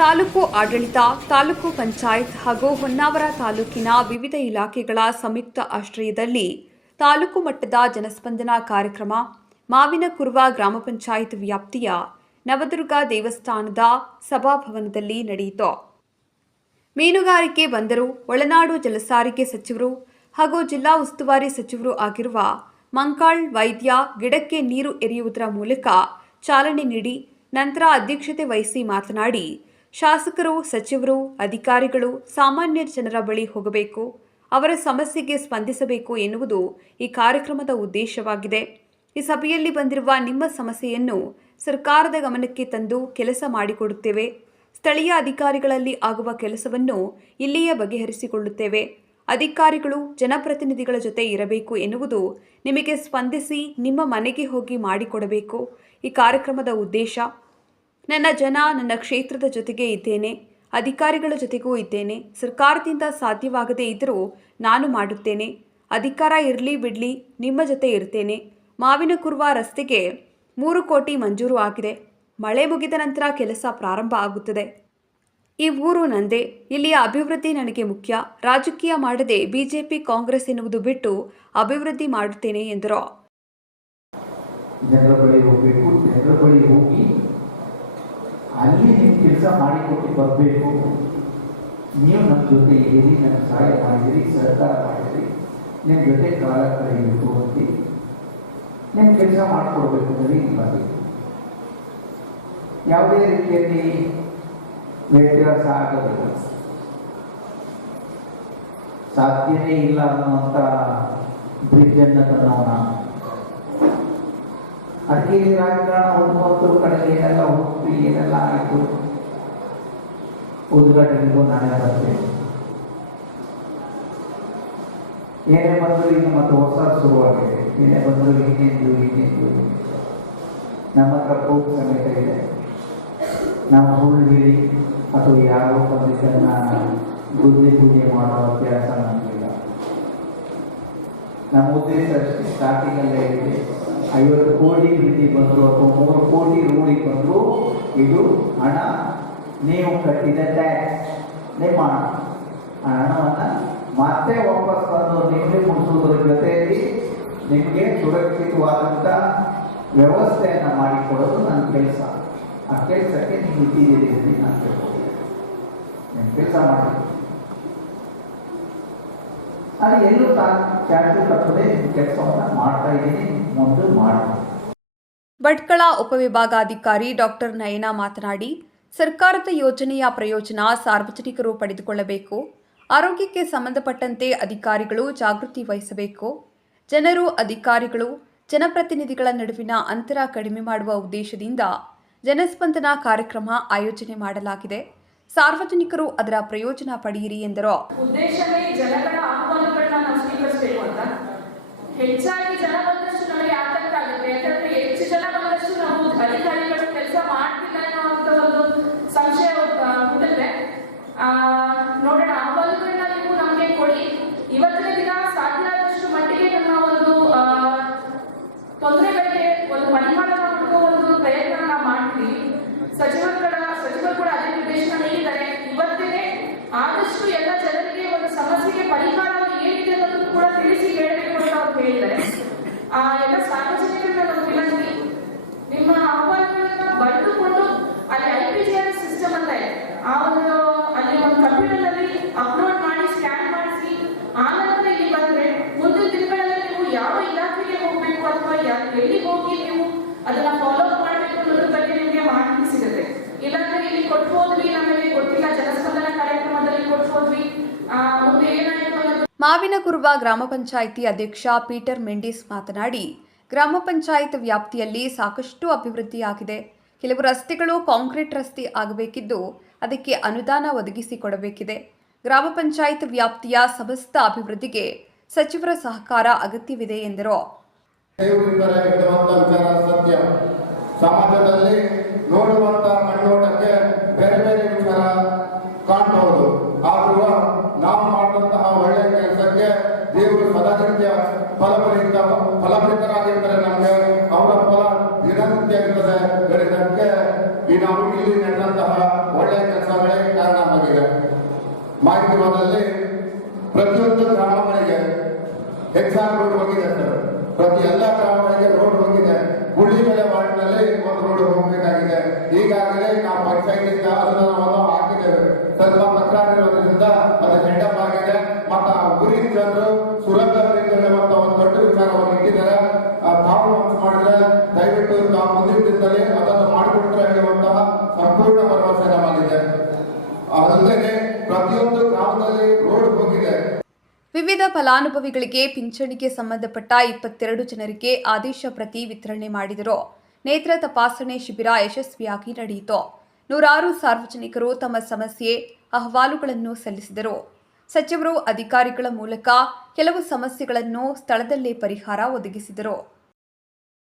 ತಾಲೂಕು ಆಡಳಿತ, ತಾಲೂಕು ಪಂಚಾಯತ್ ಹಾಗೂ ಹೊನ್ನಾವರ ತಾಲೂಕಿನ ವಿವಿಧ ಇಲಾಖೆಗಳ ಸಂಯುಕ್ತ ಆಶ್ರಯದಲ್ಲಿ ತಾಲೂಕು ಮಟ್ಟದ ಜನಸ್ಪಂದನಾ ಕಾರ್ಯಕ್ರಮ ಮಾವಿನಕುರ್ವ ಗ್ರಾಮ ಪಂಚಾಯತ್ ವ್ಯಾಪ್ತಿಯ ನವದುರ್ಗ ದೇವಸ್ಥಾನದ ಸಭಾಭವನದಲ್ಲಿ ನಡೆಯಿತು. ಮೀನುಗಾರಿಕೆ, ಬಂದರು, ಒಳನಾಡು ಜಲಸಾರಿಗೆ ಸಚಿವರು ಹಾಗೂ ಜಿಲ್ಲಾ ಉಸ್ತುವಾರಿ ಸಚಿವರು ಆಗಿರುವ ಮಂಕಾಳ್ ವೈದ್ಯ ಗಿಡಕ್ಕೆ ನೀರು ಎರೆಯುವುದರ ಮೂಲಕ ಚಾಲನೆ ನೀಡಿ ನಂತರ ಅಧ್ಯಕ್ಷತೆ ವಹಿಸಿ ಮಾತನಾಡಿ, ಶಾಸಕರು, ಸಚಿವರು, ಅಧಿಕಾರಿಗಳು ಸಾಮಾನ್ಯ ಜನರ ಬಳಿ ಹೋಗಬೇಕು, ಅವರ ಸಮಸ್ಯೆಗೆ ಸ್ಪಂದಿಸಬೇಕು ಎನ್ನುವುದು ಈ ಕಾರ್ಯಕ್ರಮದ ಉದ್ದೇಶವಾಗಿದೆ. ಈ ಸಭೆಯಲ್ಲಿ ಬಂದಿರುವ ನಿಮ್ಮ ಸಮಸ್ಯೆಯನ್ನು ಸರ್ಕಾರದ ಗಮನಕ್ಕೆ ತಂದು ಕೆಲಸ ಮಾಡಿಕೊಡುತ್ತೇವೆ. ಸ್ಥಳೀಯ ಅಧಿಕಾರಿಗಳಲ್ಲಿ ಆಗುವ ಕೆಲಸವನ್ನು ಇಲ್ಲಿಯೇ ಬಗೆಹರಿಸಿಕೊಳ್ಳುತ್ತೇವೆ. ಅಧಿಕಾರಿಗಳು ಜನಪ್ರತಿನಿಧಿಗಳ ಜೊತೆ ಇರಬೇಕು ಎನ್ನುವುದು ನಿಮಗೆ ಸ್ಪಂದಿಸಿ ನಿಮ್ಮ ಮನೆಗೆ ಹೋಗಿ ಮಾಡಿಕೊಡಬೇಕು ಈ ಕಾರ್ಯಕ್ರಮದ ಉದ್ದೇಶ. ನನ್ನ ಜನ ನನ್ನ ಕ್ಷೇತ್ರದ ಜೊತೆಗೆ ಇದ್ದೇನೆ, ಅಧಿಕಾರಿಗಳ ಜೊತೆಗೂ ಇದ್ದೇನೆ. ಸರ್ಕಾರದಿಂದ ಸಾಧ್ಯವಾಗದೇ ಇದ್ದರೂ ನಾನು ಮಾಡುತ್ತೇನೆ. ಅಧಿಕಾರ ಇರಲಿ ಬಿಡಲಿ, ನಿಮ್ಮ ಜೊತೆ ಇರ್ತೇನೆ. ಮಾವಿನಕುರ್ವ ರಸ್ತೆಗೆ 3 ಕೋಟಿ ಮಂಜೂರು ಆಗಿದೆ. ಮಳೆ ಮುಗಿದ ನಂತರ ಕೆಲಸ ಪ್ರಾರಂಭ ಆಗುತ್ತದೆ. ಈ ಊರು ನಂದೇ. ಇಲ್ಲಿಯ ಅಭಿವೃದ್ಧಿ ನನಗೆ ಮುಖ್ಯ. ರಾಜಕೀಯ ಮಾಡದೆ ಬಿಜೆಪಿ, ಕಾಂಗ್ರೆಸ್ ಎನ್ನುವುದು ಬಿಟ್ಟು ಅಭಿವೃದ್ಧಿ ಮಾಡುತ್ತೇನೆ ಎಂದರು. ಜನರ ಬಳಿ ಹೋಗಬೇಕು, ಜನರ ಬಳಿ ಹೋಗಿ ಅಲ್ಲಿ ನೀವು ಕೆಲಸ ಮಾಡಿಕೊಟ್ಟು ಬರಬೇಕು. ನೀವು ನಮ್ಮ ಜೊತೆ ಇದ್ದೀರಿ, ನನ್ನ ಸಹಾಯ ಮಾಡಿದಿರಿ, ಸಹಕಾರ ಮಾಡಿದಿರಿ, ನಿಮ್ಮ ಜೊತೆ ಕಾಲ ಕಳೆಯಬೇಕು ಅಂತ ನಿಮ್ಮ ಕೆಲಸ ಮಾಡಿಕೊಡ್ಬೇಕು ಅಂದರೆ ಇಲ್ಲಿ ಬರಬೇಕು. ಯಾವುದೇ ರೀತಿಯಲ್ಲಿ ವ್ಯತ್ಯಾಸ ಆಗೋದಿಲ್ಲ, ಸಾಧ್ಯನೇ ಇಲ್ಲ ಅನ್ನುವಂಥ ಬ್ರಿಡ್ಜನ್ನು ತಂದವನ. ಅದಕ್ಕೆ ಇಲ್ಲಿ ರಾಜಕಾರಣ ಹೊಂದುವಂಥ ಕಡೆಗೆ ಏನೆಲ್ಲ ಹೋಗ್ತು, ಏನೆಲ್ಲ ಆಯಿತು, ಉದ್ಘಾಟನೆಗೂ ನಾನೇ ಬರ್ತೇನೆ. ಏನೇ ಬಂದರೂ ಈಗ ಮತ್ತೆ ಹೊಸ ಶುರುವಾಗಿದೆ. ಏನೇ ಬಂದರೂ ಇನ್ನೇನು ನಮ್ಮ ಹತ್ರ ಪ್ರೂಫ್ ಸಮೇತ ಇದೆ. ನಾವು ಸುಳ್ಳು ಹೇಳಿ ಅಥವಾ ಯಾರೋ ಬಂದಿದ್ದನ್ನು ಬುದ್ಧಿ ಪೂಜೆ ಮಾಡೋ ಅಭ್ಯಾಸ ನಮಗಿಲ್ಲ. ನಮ್ಮ ಉದ್ದೇಶ ಅಷ್ಟೇ, ಸ್ಟಾರ್ಟಿಂಗಲ್ಲೇ ಇದೆ. 50 ಕೋಟಿ ನಿಧಿ ಬಂದರು ಅಥವಾ 3 ಕೋಟಿ ರೂಢಿಗೆ ಬಂದರೂ ಇದು ಹಣ ನೀವು ಕಟ್ಟಿದ ಟ್ಯಾಕ್ಸ್, ನಿಮ್ಮ ಹಣವನ್ನು ಮತ್ತೆ ವಾಪಸ್ ಬಂದು ನಿಮಗೆ ಮುಗಿಸೋದ್ರ ಜೊತೆಯಲ್ಲಿ ನಿಮಗೆ ಸುರಕ್ಷಿತವಾದಂಥ ವ್ಯವಸ್ಥೆಯನ್ನು ಮಾಡಿಕೊಡೋದು ನನ್ನ ಕೆಲಸ. ಆ ಕೆಲಸಕ್ಕೆ ನೀವು ಇಟ್ಟಿದ್ದೀರಿ, ನಾನು ಕೇಳ್ಕೊಳ್ತೀನಿ. ನಿಮ್ಮ ಕೆಲಸ ಮಾಡಿ ಅದು ಎಲ್ಲೂ ಚಾರ್ಜು ತಪ್ಪದೆ ಕೆಲಸವನ್ನು ಮಾಡ್ತಾ ಇದ್ದೀನಿ, ಮುಂದೆ ಮಾಡಿ. ಭಟ್ಕಳ ಉಪವಿಭಾಗಾಧಿಕಾರಿ ಡಾಕ್ಟರ್ ನಯನ ಮಾತನಾಡಿ, ಸರ್ಕಾರದ ಯೋಜನೆಯ ಪ್ರಯೋಜನ ಸಾರ್ವಜನಿಕರು ಪಡೆದುಕೊಳ್ಳಬೇಕು. ಆರೋಗ್ಯಕ್ಕೆ ಸಂಬಂಧಪಟ್ಟಂತೆ ಅಧಿಕಾರಿಗಳು ಜಾಗೃತಿ ವಹಿಸಬೇಕು. ಜನರು, ಅಧಿಕಾರಿಗಳು, ಜನಪ್ರತಿನಿಧಿಗಳ ನಡುವಿನ ಅಂತರ ಕಡಿಮೆ ಮಾಡುವ ಉದ್ದೇಶದಿಂದ ಜನಸ್ಪಂದನಾ ಕಾರ್ಯಕ್ರಮ ಆಯೋಜನೆ ಮಾಡಲಾಗಿದೆ. ಸಾರ್ವಜನಿಕರು ಅದರ ಪ್ರಯೋಜನ ಪಡೆಯಿರಿ ಎಂದರು. ಉದ್ದೇಶವೇ ಜನಗಳ ಆಹ್ವಾನಗಳನ್ನ ನಾವು ಸ್ವೀಕರಿಸಬೇಕು ಅಂತ. ಹೆಚ್ಚಾಗಿ ಜನ ಬಂದಷ್ಟು ನಮಗೆ ಆತಂಕ ಆಗುತ್ತೆ. ಯಾಕಂದ್ರೆ ಹೆಚ್ಚು ಜನ ಬಂದಷ್ಟು ನಾವು ಅಧಿಕಾರಿಗಳು ಕೆಲಸ ಮಾಡ್ತಿಲ್ಲ ಅನ್ನೋ ಒಂದು ಸಂಶಯ ಹುಟ್ಟುತ್ತೆ. ನೋಡೋಣ, ಆಹ್ವಾನಗಳನ್ನ ನೀವು ನಮಗೆ ಕೊಡಿ. ಇವತ್ತಿನ ದಿನ ಸಾಧ್ಯ ಆದಷ್ಟು ಮಟ್ಟಿಗೆ ನಮ್ಮ ಒಂದು ತೊಂದರೆಗಳಿಗೆ ಒಂದು ಪರಿಹಾರ ಮಾಡುವ ಒಂದು ಪ್ರಯತ್ನ ನಾವು ಮಾಡ್ತೀವಿ. ಸಚಿವರು ಕೂಡ ಅದೇ ನಿರ್ದೇಶನ ನೀಡಿದ್ದಾರೆ. ಇವತ್ತೇ ಆದಷ್ಟು ಎಲ್ಲ ಜನರಿಗೆ ಒಂದು ಸಮಸ್ಯೆಗೆ ಪರಿಹಾರ ಏನಿದೆ ಅನ್ನೋದನ್ನು ಕೂಡ ತಿಳಿಸಿ ಹೇಳಬೇಕು ಅಂತ ಅವ್ರು ಹೇಳಿದ್ದಾರೆ. ಎಲ್ಲ ಸಾರ್ವಜನಿಕರನ್ನ ನಾವು ವಿನಂತಿ, ನಿಮ್ಮ ಆಹ್ವಾನಗಳನ್ನ ಬರೆದುಕೊಂಡು ಅಲ್ಲಿ IPGR ಸಿಸ್ಟಮ್ ಅಂತ ಇದೆ, ಅಲ್ಲಿ ಒಂದು ಕಂಪ್ಯೂಟರ್ನಲ್ಲಿ ಅಪ್ಲೋಡ್ ಮಾಡಿ ಸ್ಕ್ಯಾನ್ ಮಾಡಿಸಿ ಆನಂತರ ಇಲ್ಲಿ ಬಂದ್ರೆ ಮುಂದಿನ ದಿನಗಳಲ್ಲಿ ನೀವು ಯಾವ ಇಲಾಖೆಗೆ ಹೋಗ್ಬೇಕು ಅಥವಾ ಎಲ್ಲಿ ಹೋಗಿ ನೀವು ಅದನ್ನ ಫಾಲೋ ಅಪ್ ಮಾಡಬೇಕು ಅನ್ನೋದ್ರ ಬಗ್ಗೆ ನಿಮಗೆ ಮಾಹಿತಿ ಸಿಗುತ್ತೆ. ಇಲ್ಲಾಂದ್ರೆ ಇಲ್ಲಿ ಕೊಟ್ಟು ಹೋದ್ವಿ, ನಮಗೆ ಗೊತ್ತಿಲ್ಲ, ಜನಸ್ಪಂದನ ಕಾರ್ಯಕ್ರಮದಲ್ಲಿ ಕೊಟ್ಟು ಹೋದ್ವಿ, ಮುಂದೆ ಏನಾಯಿತು ಅನ್ನೋದು. ಮಾವಿನಕುರ್ವ ಗ್ರಾಮ ಪಂಚಾಯಿತಿ ಅಧ್ಯಕ್ಷ ಪೀಟರ್ ಮೆಂಡಿಸ್ ಮಾತನಾಡಿ, ಗ್ರಾಮ ಪಂಚಾಯತ್ ವ್ಯಾಪ್ತಿಯಲ್ಲಿ ಸಾಕಷ್ಟು ಅಭಿವೃದ್ಧಿಯಾಗಿದೆ. ಕೆಲವು ರಸ್ತೆಗಳು ಕಾಂಕ್ರೀಟ್ ರಸ್ತೆ ಆಗಬೇಕಿದ್ದು ಅದಕ್ಕೆ ಅನುದಾನ ಒದಗಿಸಿಕೊಡಬೇಕಿದೆ. ಗ್ರಾಮ ಪಂಚಾಯತ್ ವ್ಯಾಪ್ತಿಯ ಸಮಸ್ತ ಅಭಿವೃದ್ಧಿಗೆ ಸಚಿವರ ಸಹಕಾರ ಅಗತ್ಯವಿದೆ ಎಂದರು. ಸಮಾಜದಲ್ಲಿ ನೋಡುವಂತ ಕಣ್ಣೋಟಕ್ಕೆ ಬೇರೆ ಬೇರೆ ವಿಚಾರ ಕಾಣಬಹುದು. ಆದರೂ ನಾವು ಮಾಡುವಂತಹ ಒಳ್ಳೆಯ ಕೆಲಸಕ್ಕೆ ದೇವರು ಸದಾನಿತ್ಯ ಫಲಭರಿತರಾಗಿರ್ತಾರೆ. ನಮಗೆ ಅವರ ಫಲ ದಿನನಿತ್ಯ ಇರ್ತದೆ. ಈ ನಾವು ಇಲ್ಲಿ ನಡೆದಂತಹ ಒಳ್ಳೆಯ ಕೆಲಸ ಕಾರ್ಯಕ್ರಮದಲ್ಲಿ ಪ್ರತಿಯೊಂದು ಗ್ರಾಮಗಳಿಗೆ ಎಕ್ಸಾಮ್ ರೋಡ್ ಹೋಗಿದೆ ಸರ್. ಪ್ರತಿ ಎಲ್ಲ ಗ್ರಾಮಗಳಿಗೆ ರೋಡ್ ಹೋಗಿದೆ. ಗುಳ್ಳಿಮಲೆ ವಾರ್ಡ್ನಲ್ಲಿ ಒಂದು ರೋಡ್ ಹೋಗಬೇಕಾಗಿದೆ. ಈಗಾಗಲೇ ನಾವು ಪಂಚಾಯತಿಂದ ಅನುದಾನವನ್ನು ಹಾಕಿದ್ದೇವೆ. ಸ್ವಲ್ಪ ತಕರಾರಿರೋದ್ರಿಂದ ಅದು ಹೆಂಡಪ್ ಆಗಿದೆ. ಮತ್ತು ಆ ಊರಿನ ಜನರು ಸುರಂಗ ಅಂತ ಒಂದು ದೊಡ್ಡ ವಿಚಾರವನ್ನು ಇಟ್ಟಿದ್ದಾರೆ. ತಾವು ಮನಸ್ಸು ಮಾಡಿದ್ರೆ ದಯವಿಟ್ಟು ನಾವು ಮುಂದಿನ ದಿನದಲ್ಲಿ ಅದನ್ನು ಮಾಡಿಕೊಡ್ತಾರೆ ಹೇಳುವಂತಹ ಸಂಪೂರ್ಣ ಭರವಸೆ ನಮ್ಮಲ್ಲಿದೆ. ಅದಲ್ಲದೆ ಪ್ರತಿಯೊಂದು ಗ್ರಾಮದಲ್ಲಿ ರೋಡ್ ಹೋಗಿದೆ. ವಿವಿಧ ಫಲಾನುಭವಿಗಳಿಗೆ ಪಿಂಚಣಿಗೆ ಸಂಬಂಧಪಟ್ಟ 22 ಜನರಿಗೆ ಆದೇಶ ಪ್ರತಿ ವಿತರಣೆ ಮಾಡಿದರು. ನೇತ್ರ ತಪಾಸಣೆ ಶಿಬಿರ ಯಶಸ್ವಿಯಾಗಿ ನಡೆಯಿತು. ನೂರಾರು ಸಾರ್ವಜನಿಕರು ತಮ್ಮ ಸಮಸ್ಯೆ ಅಹವಾಲುಗಳನ್ನು ಸಲ್ಲಿಸಿದರು. ಸಚಿವರು ಅಧಿಕಾರಿಗಳ ಮೂಲಕ ಕೆಲವು ಸಮಸ್ಯೆಗಳನ್ನು ಸ್ಥಳದಲ್ಲೇ ಪರಿಹಾರ ಒದಗಿಸಿದರು.